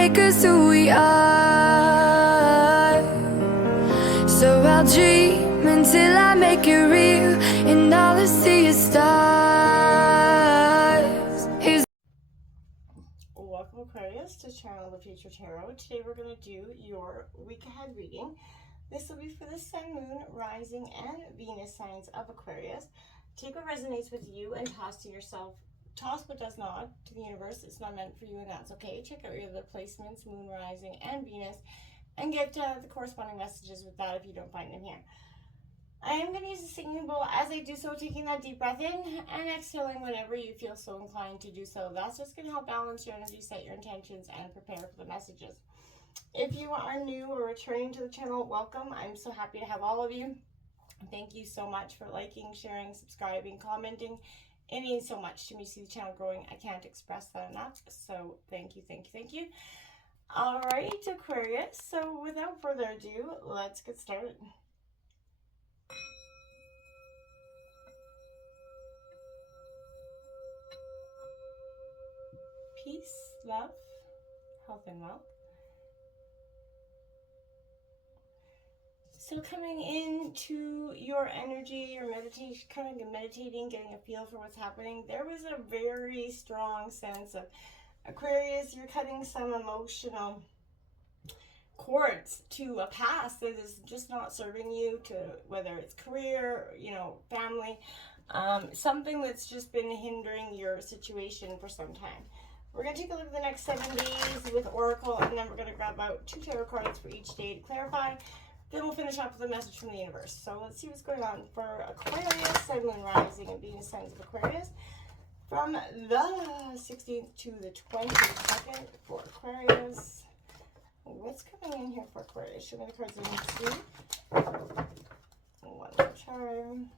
make us who we are. So I'll dream until I make it real, and all I see is stars. Welcome, Aquarius, to Channel the Future Tarot. Today we're going to do your week ahead reading. This will be for the Sun, Moon, Rising, and Venus signs of Aquarius. Take what resonates with you and toss to yourself. Toss what does not to the universe. It's not meant for you, and that's okay. Check out your other placements, Moon, Rising, and Venus, and get the corresponding messages with that if you don't find them here. I am going to use the singing bowl as I do so, taking that deep breath in and exhaling whenever you feel so inclined to do so. That's just going to help balance your energy, set your intentions, and prepare for the messages. If you are new or returning to the channel, welcome. I'm so happy to have all of you. Thank you so much for liking, sharing, subscribing, commenting. It means so much to me to see the channel growing. I can't express that enough. So thank you, thank you, thank you. All right, Aquarius. So without further ado, let's get started. Peace, love, health, and wealth. So coming into your energy, your meditation, kind of meditating, getting a feel for what's happening, there was a very strong sense of Aquarius, you're cutting some emotional cords to a past that is just not serving you, to whether it's career, family, something that's just been hindering your situation for some time. We're going to take a look at the next 7 days with Oracle, and then we're going to grab out 2 tarot cards for each day to clarify. Then we'll finish off with a message from the universe. So let's see what's going on for Aquarius, Sun, Moon, Rising, and Venus signs of Aquarius from the 16th to the 22nd for Aquarius. What's coming in here for Aquarius? Show me the cards I need to see. One more charm.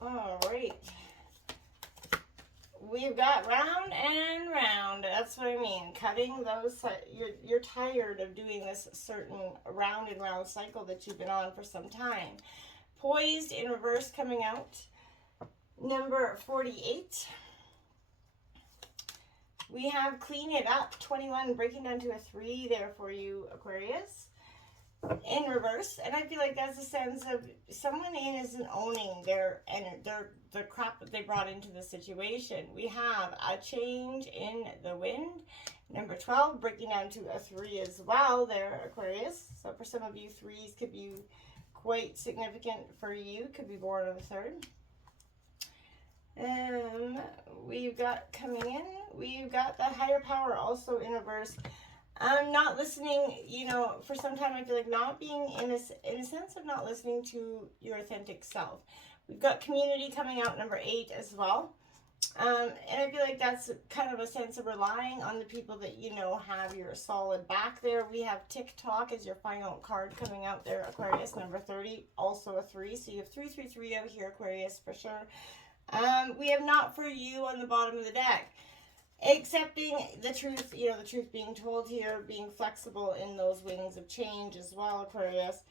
All right. We've got round and round. That's what I mean. Cutting those. You're tired of doing this certain round and round cycle that you've been on for some time. Poised in reverse coming out. Number 48. We have Clean It Up, 21, breaking down to a 3 there for you, Aquarius, in reverse. And I feel like that's a sense of someone isn't owning their crap that they brought into the situation. We have a change in the wind. Number 12, breaking down to a 3 as well there, Aquarius. So for some of you, 3s could be quite significant for you. Could be born on the 3rd. We've got coming in, we've got the higher power also in reverse. Not listening, for some time I feel like not being in a sense of not listening to your authentic self. We've got community coming out, number 8 as well. And I feel like that's kind of a sense of relying on the people that have your solid back there. We have TikTok as your final card coming out there, Aquarius, number 30, also a 3. So you have 3, 3, 3 out here, Aquarius, for sure. We have not for you on the bottom of the deck. Accepting the truth, the truth being told here, being flexible in those wings of change as well, Aquarius.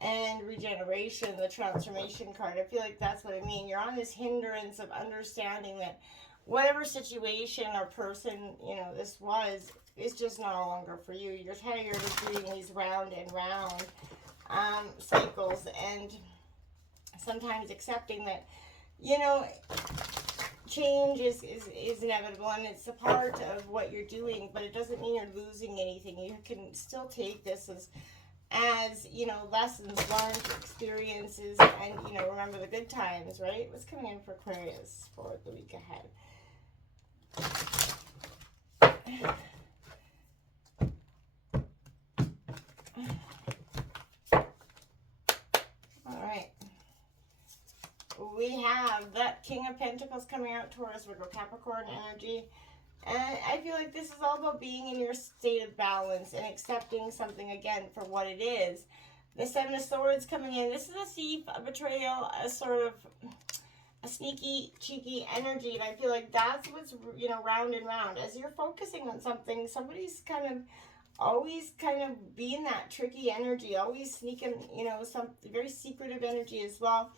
And regeneration, the transformation card. I feel like that's what I mean. You're on this hindrance of understanding that whatever situation or person, this was, is just no longer for you. You're tired of doing these round and round cycles, and sometimes accepting that change is inevitable, and it's a part of what you're doing, but it doesn't mean you're losing anything. You can still take this as lessons learned, experiences, and remember the good times, right? What's coming in for Aquarius for the week ahead? All right. We have that King of Pentacles coming out, Taurus, Virgo, Capricorn energy. And I feel like this is all about being in your state of balance and accepting something, again, for what it is. The Seven of Swords coming in. This is a thief, a betrayal, a sort of a sneaky, cheeky energy. And I feel like that's what's, round and round. As you're focusing on something, somebody's always being that tricky energy, always sneaking, some very secretive energy as well.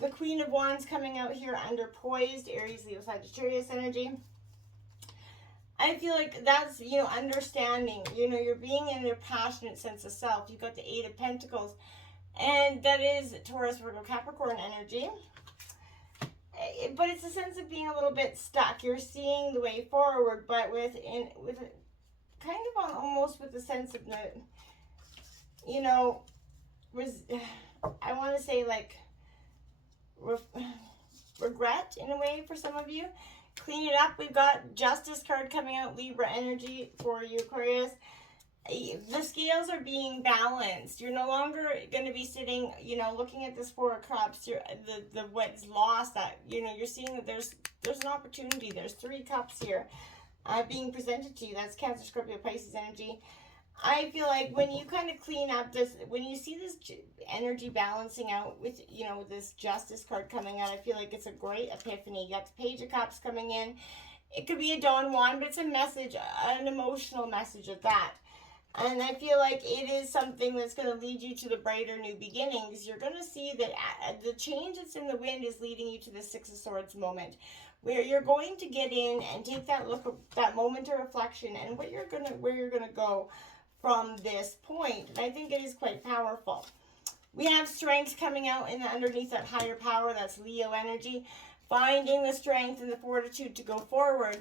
The Queen of Wands coming out here under poised, Aries, Leo, Sagittarius energy. I feel like that's, you know, understanding. You know, you're being in your passionate sense of self. You've got the Eight of Pentacles. And that is Taurus, Virgo, Capricorn energy. But it's a sense of being a little bit stuck. You're seeing the way forward, but with kind of almost with the sense of, you know, I want to say like regret in a way for some of you. Clean it up. We've got Justice card coming out, Libra energy for you, Aquarius. The scales are being balanced. You're no longer going to be sitting, you know, looking at this Four of Cups. You're the what's lost. That, you know, you're seeing that there's an opportunity. There's 3 cups here being presented to you. That's Cancer, Scorpio, Pisces energy. I feel like when you kind of clean up this, when you see this energy balancing out with, you know, this Justice card coming out, I feel like it's a great epiphany. You got the Page of Cups coming in. It could be a Dawn Wand, but it's a message, an emotional message at that. And I feel like it is something that's going to lead you to the brighter new beginnings. You're going to see that the change that's in the wind is leading you to the Six of Swords moment, where you're going to get in and take that look, that moment of reflection, and where you're going to go from this point. And I think it is quite powerful. We have strength coming out in underneath that higher power. That's Leo energy, finding the strength and the fortitude to go forward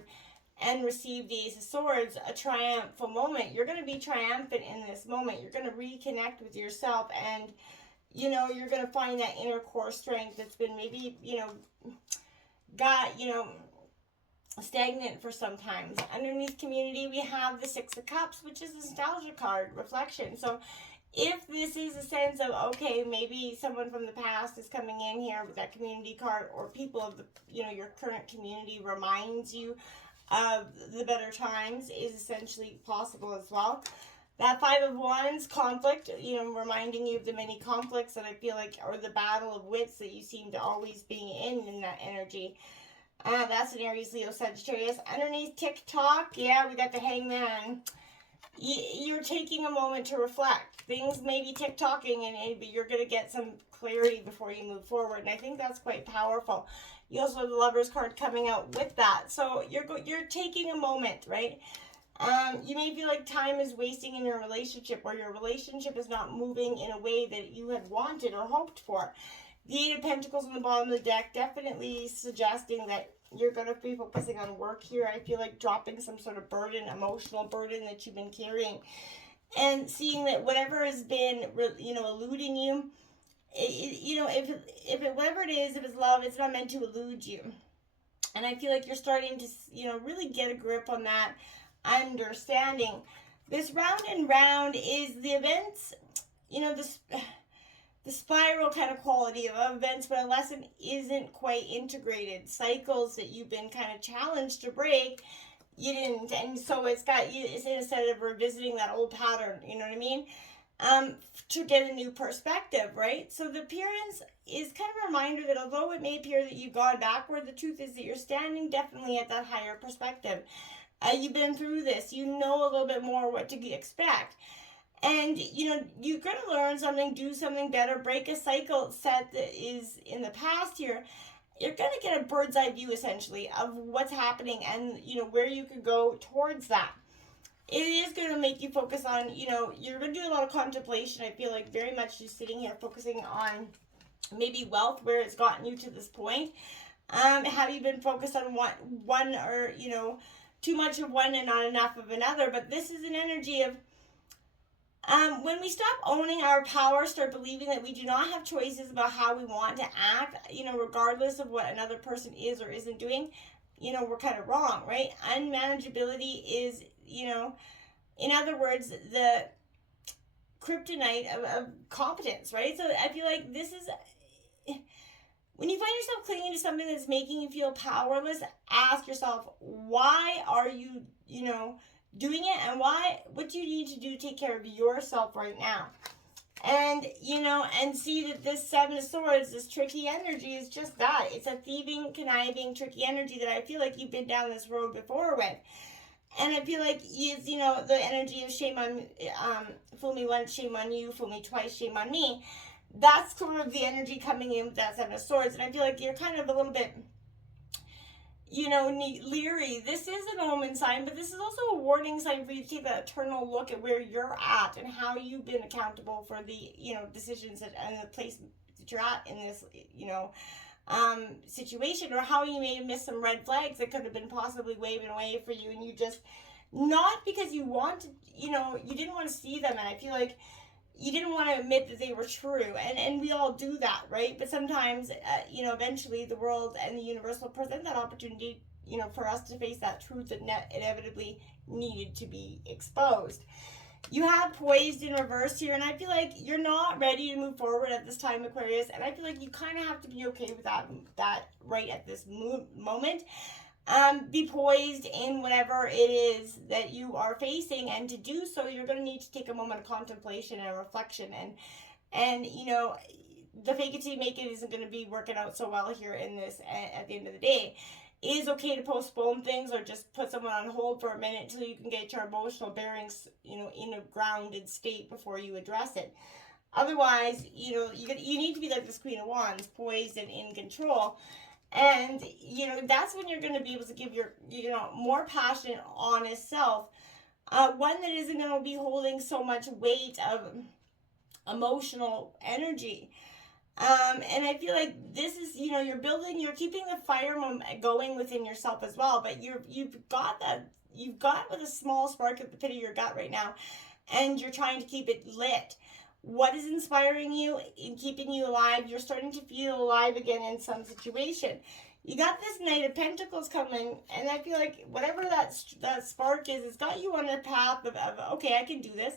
and receive the Ace of Swords, a triumphal moment. You're going to be triumphant in this moment. You're going to reconnect with yourself, and, you know, you're going to find that inner core strength that's been maybe, you know, got, you know, stagnant for some time. Underneath community, we have the Six of Cups, which is a nostalgia card, reflection. So if this is a sense of, okay, maybe someone from the past is coming in here with that community card, or people of the, you know, your current community reminds you of the better times, is essentially possible as well. That Five of Wands, conflict, you know, reminding you of the many conflicts that I feel like, or the battle of wits that you seem to always be in that energy. That's an Aries, Leo, Sagittarius. Underneath TikTok, yeah, we got the Hangman. You're taking a moment to reflect. Things may be TikToking, but you're going to get some clarity before you move forward. And I think that's quite powerful. You also have the Lovers card coming out with that. So you're taking a moment, right? You may feel like time is wasting in your relationship, or your relationship is not moving in a way that you had wanted or hoped for. The Eight of Pentacles on the bottom of the deck definitely suggesting that you're going to be focusing on work here. I feel like dropping some sort of burden, emotional burden that you've been carrying, and seeing that whatever has been, you know, eluding you, you know, whatever it is, if it's love, it's not meant to elude you. And I feel like you're starting to, you know, really get a grip on that understanding. This round and round is the events, you know, the spiral kind of quality of events, but a lesson isn't quite integrated. Cycles that you've been kind of challenged to break, you didn't, and so it's instead of revisiting that old pattern, you know what I mean? To get a new perspective, right? So the appearance is kind of a reminder that although it may appear that you've gone backward, the truth is that you're standing definitely at that higher perspective. You've been through this. You know a little bit more what to expect. And, you know, you're going to learn something, do something better, break a cycle set that is in the past here. You're going to get a bird's eye view, essentially, of what's happening and, you know, where you could go towards that. It is going to make you focus on, you know, you're going to do a lot of contemplation. I feel like very much just sitting here focusing on maybe wealth, where it's gotten you to this point. Have you been focused on one or, you know, too much of one and not enough of another? But this is an energy of, when we stop owning our power, start believing that we do not have choices about how we want to act, you know, regardless of what another person is or isn't doing, you know, we're kind of wrong, right? Unmanageability is, you know, in other words, the kryptonite of competence, right? So I feel like this is, when you find yourself clinging to something that's making you feel powerless, ask yourself, why are you, you know, doing it, and what do you need to do to take care of yourself right now? And, you know, and see that this Seven of Swords, this tricky energy, is just that. It's a thieving, conniving, tricky energy that I feel like you've been down this road before with. And I feel like, you know, the energy of shame on, fool me once, shame on you, fool me twice, shame on me. that's sort of the energy coming in with that Seven of Swords. And I feel like you're kind of a little bit, leery. This is an omen sign, but this is also a warning sign for you to take that eternal look at where you're at and how you've been accountable for the, decisions and the place that you're at in this, situation, or how you may have missed some red flags that could have been possibly waving away for you, and you just, not because you wanted, you didn't want to see them, and I feel like you didn't want to admit that they were true, and we all do that, right? But sometimes, eventually the world and the universe will present that opportunity, for us to face that truth that inevitably needed to be exposed. You have poised in reverse here, and I feel like you're not ready to move forward at this time, Aquarius, and I feel like you kind of have to be okay with that right at this moment. Be poised in whatever it is that you are facing, and to do so, you're going to need to take a moment of contemplation and reflection, and the fake it till you make it isn't going to be working out so well here in this at the end of the day. It is okay to postpone things or just put someone on hold for a minute until you can get your emotional bearings, in a grounded state before you address it. Otherwise, you need to be like this Queen of Wands, poised and in control. And, that's when you're going to be able to give your, more passionate, honest self, one that isn't going to be holding so much weight of emotional energy. And I feel like this is, you're keeping the fire going within yourself as well, but you've got with a small spark at the pit of your gut right now, and you're trying to keep it lit. What is inspiring you and keeping you alive? You're starting to feel alive again in some situation. You got this Knight of Pentacles coming, and I feel like whatever that spark is, it's got you on a path of, okay, I can do this,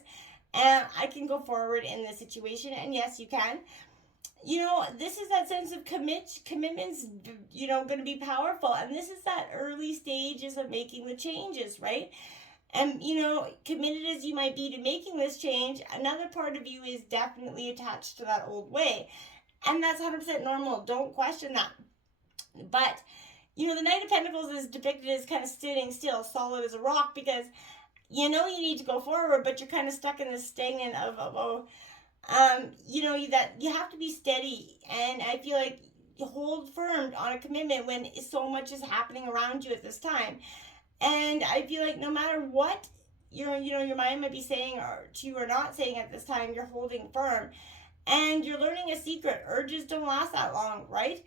and I can go forward in this situation, and yes, you can. This is that sense of commitment's, going to be powerful, and this is that early stages of making the changes, right? And, committed as you might be to making this change, another part of you is definitely attached to that old way. And that's 100% normal. Don't question that. But, the Knight of Pentacles is depicted as kind of sitting still, solid as a rock, because, you need to go forward, but you're kind of stuck in this stagnant that you have to be steady. And I feel like you hold firm on a commitment when so much is happening around you at this time. And I feel like no matter what your mind might be saying or to you or not saying at this time, you're holding firm. And you're learning a secret. Urges don't last that long, right?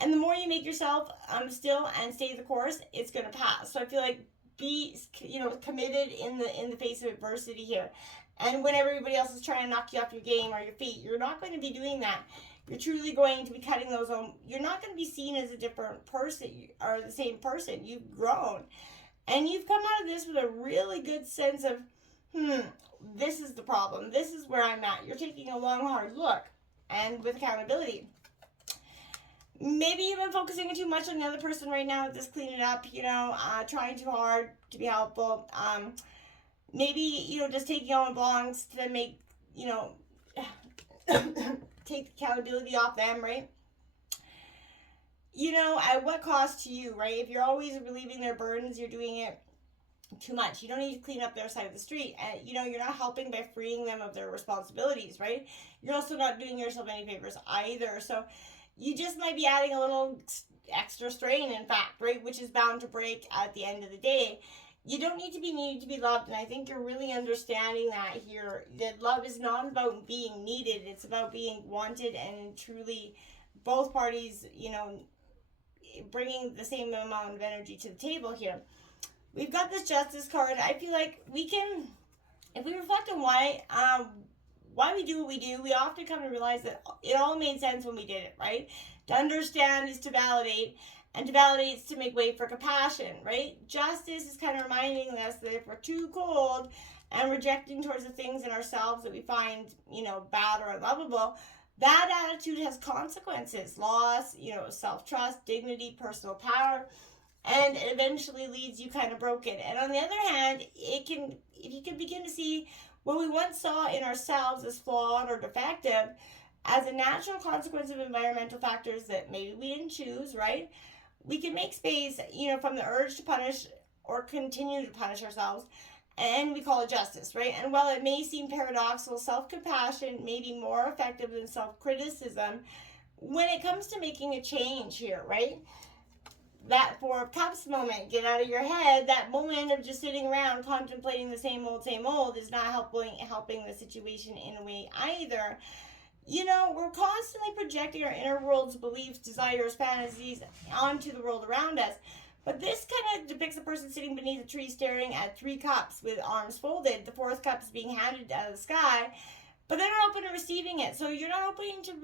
And the more you make yourself still and stay the course, it's going to pass. So I feel like be committed in the face of adversity here. And when everybody else is trying to knock you off your game or your feet, you're not going to be doing that. You're truly going to be cutting those on. You're not going to be seen as a different person or the same person. You've grown. And you've come out of this with a really good sense of, this is the problem. This is where I'm at. You're taking a long, hard look, and with accountability. Maybe you've been focusing too much on the other person right now. Just clean it up, trying too hard to be helpful. Maybe, just taking on belongs to make, take the accountability off them, right? At what cost to you, right? If you're always relieving their burdens, you're doing it too much. You don't need to clean up their side of the street. And, you're not helping by freeing them of their responsibilities, right? You're also not doing yourself any favors either. So you just might be adding a little extra strain, in fact, right? Which is bound to break at the end of the day. You don't need to be needed to be loved. And I think you're really understanding that here. That love is not about being needed. It's about being wanted, and truly both parties, bringing the same amount of energy to the table here. We've got this Justice card. I feel like we can, if we reflect on why we do what we do, we often come to realize that it all made sense when we did it, right? To understand is to validate, and to validate is to make way for compassion, right? Justice is kind of reminding us that if we're too cold and rejecting towards the things in ourselves that we find, bad or unlovable, that attitude has consequences, loss, self-trust, dignity, personal power, and it eventually leaves you kind of broken. And on the other hand, if you can begin to see what we once saw in ourselves as flawed or defective as a natural consequence of environmental factors that maybe we didn't choose, right? We can make space, from the urge to punish or continue to punish ourselves, and we call it justice, right? And while it may seem paradoxical, self-compassion may be more effective than self-criticism when it comes to making a change here, right? That Four of Cups moment, get out of your head. That moment of just sitting around contemplating the same old is not helping the situation in a way either. You know, we're constantly projecting our inner world's beliefs, desires, fantasies onto the world around us. But this kind of depicts a person sitting beneath a tree staring at 3 cups with arms folded. The 4th cup is being handed out of the sky, but they're not open to receiving it. So you're not opening to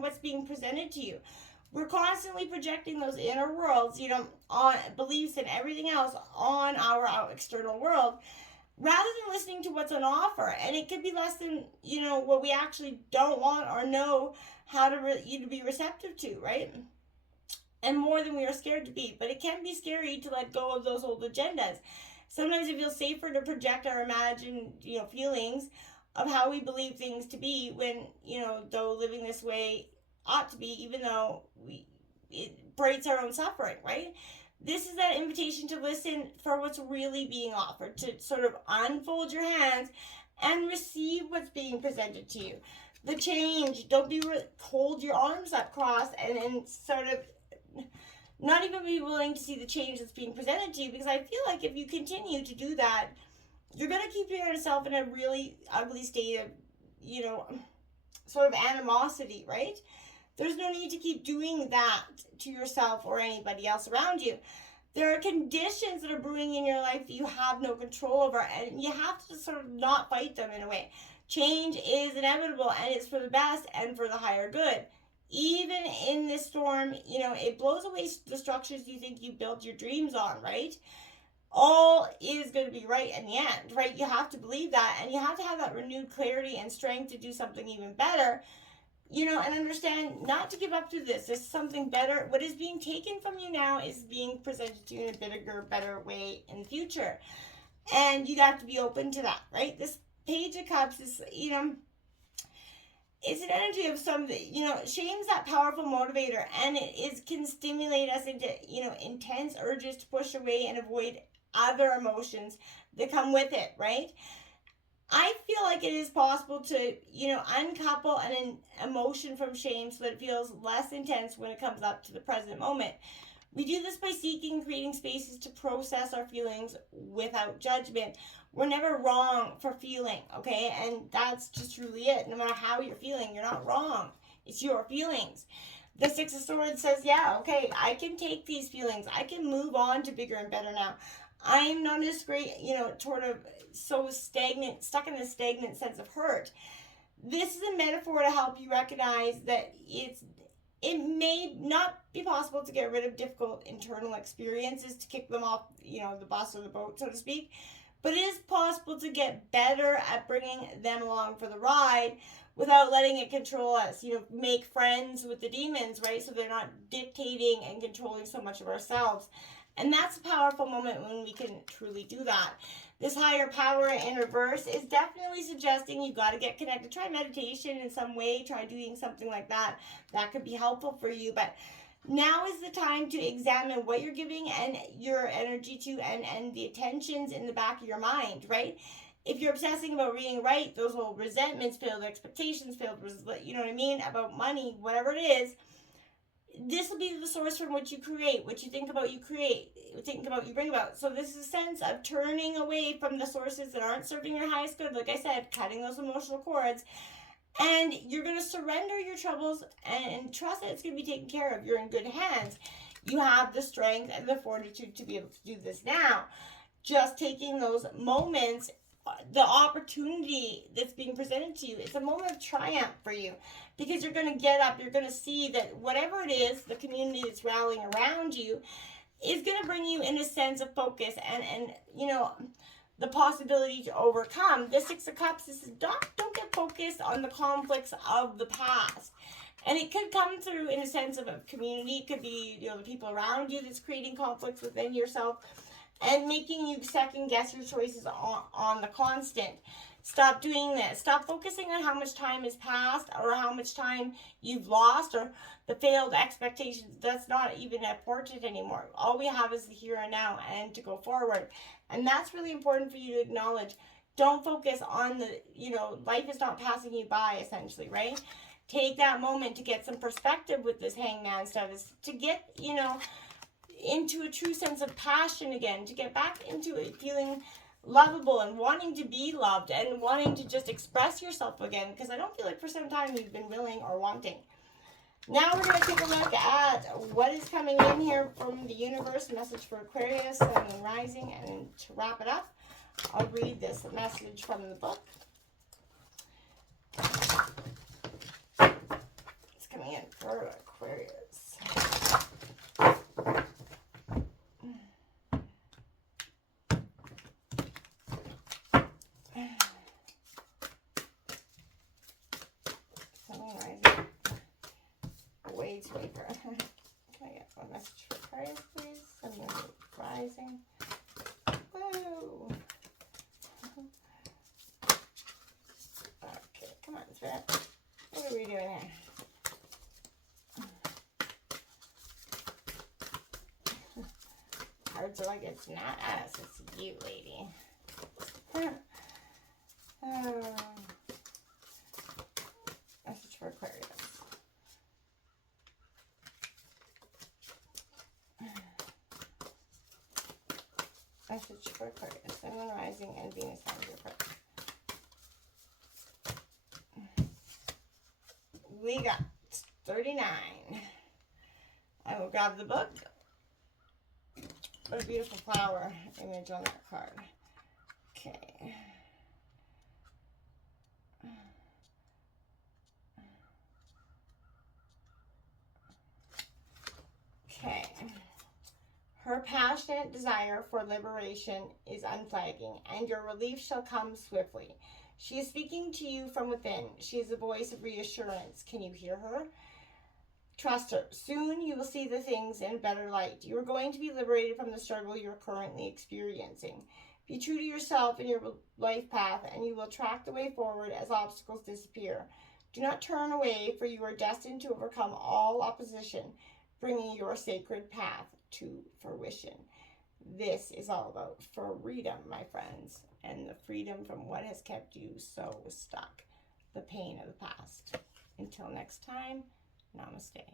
what's being presented to you. We're constantly projecting those inner worlds, on beliefs and everything else on our external world, rather than listening to what's on offer. And it could be less than, what we actually don't want or know how to be receptive to, right? And more than we are scared to be. But it can be scary to let go of those old agendas. Sometimes it feels safer to project our imagined, feelings of how we believe things to be when, though living this way ought to be, even though it breaks our own suffering, right? This is that invitation to listen for what's really being offered, to sort of unfold your hands and receive what's being presented to you. The change, don't hold your arms up crossed and sort of not even be willing to see the change that's being presented to you, because I feel like if you continue to do that, you're going to keep yourself in a really ugly state of, sort of animosity, right? There's no need to keep doing that to yourself or anybody else around you. There are conditions that are brewing in your life that you have no control over, and you have to sort of not fight them in a way. Change is inevitable, and it's for the best and for the higher good. Even in this storm, it blows away the structures you think you built your dreams on, right? All is going to be right in the end, right? You have to believe that, and you have to have that renewed clarity and strength to do something even better. And understand not to give up to this. There's something better. What is being taken from you now is being presented to you in a bigger, better way in the future. And you have to be open to that, right? This Page of Cups is, it's an energy of shame's that powerful motivator, and can stimulate us into, intense urges to push away and avoid other emotions that come with it, right? I feel like it is possible to, uncouple an emotion from shame so that it feels less intense when it comes up to the present moment. We do this by seeking and creating spaces to process our feelings without judgment. We're never wrong for feeling, okay? And that's just truly it. No matter how you're feeling, you're not wrong. It's your feelings. The 6 of Swords says, yeah, okay, I can take these feelings. I can move on to bigger and better now. I'm not as great, sort of so stagnant, stuck in this stagnant sense of hurt. This is a metaphor to help you recognize that it may not be possible to get rid of difficult internal experiences, to kick them off, the bus or the boat, so to speak. But it is possible to get better at bringing them along for the ride without letting it control us. Make friends with the demons, right? So they're not dictating and controlling so much of ourselves. And that's a powerful moment when we can truly do that. This higher power in reverse is definitely suggesting you've got to get connected. Try meditation in some way. Try doing something like that. That could be helpful for you. But now is the time to examine what you're giving and your energy to and the attentions in the back of your mind, right? If you're obsessing about being right, those old resentments, failed expectations, about money, whatever it is, this will be the source from which you create. What you think about, you create. Think about, you bring about. So this is a sense of turning away from the sources that aren't serving your highest good. Like I said, cutting those emotional cords. And you're going to surrender your troubles and trust that it's going to be taken care of. You're in good hands. You have the strength and the fortitude to be able to do this now. Just taking those moments, the opportunity that's being presented to you, it's a moment of triumph for you, because you're going to get up, you're going to see that whatever it is, the community that's rallying around you is going to bring you in a sense of focus and the possibility to overcome. The 6 of Cups is don't get focused on the conflicts of the past. And it could come through in a sense of a community. It could be, the people around you that's creating conflicts within yourself. and making you second guess your choices on the constant. Stop doing this. Stop focusing on how much time has passed or how much time you've lost or the failed expectations. That's not even important anymore. All we have is the here and now and to go forward. And that's really important for you to acknowledge. Don't focus on the, life is not passing you by, essentially, right? Take that moment to get some perspective with this hangman stuff, is to get, into a true sense of passion again, to get back into it, feeling lovable and wanting to be loved and wanting to just express yourself again, because I don't feel like for some time you've been willing or wanting. Now we're going to take a look at what is coming in here from the universe, message for Aquarius, Sun and Rising, and to wrap it up, I'll read this message from the book. It's coming in for Aquarius. Way too late for Can I get one message for Aquarius, please? Sun and Rising. Woo! Okay, come on, Spirit. What are we doing here? Cards are like, it's not us, it's you, lady. Message for Aquarius. Message for Aquarius, Sun and Rising, and Venus on your Aquarius. We got 39. I will grab the book. What a beautiful flower image on that card. Okay. Okay. Her passionate desire for liberation is unflagging, and your relief shall come swiftly. She is speaking to you from within. She is a voice of reassurance. Can you hear her? Trust her. Soon you will see the things in a better light. You are going to be liberated from the struggle you are currently experiencing. Be true to yourself in your life path, and you will track the way forward as obstacles disappear. Do not turn away, for you are destined to overcome all opposition, bringing your sacred path to fruition. This is all about freedom, my friends, and the freedom from what has kept you so stuck, the pain of the past. Until next time, namaste.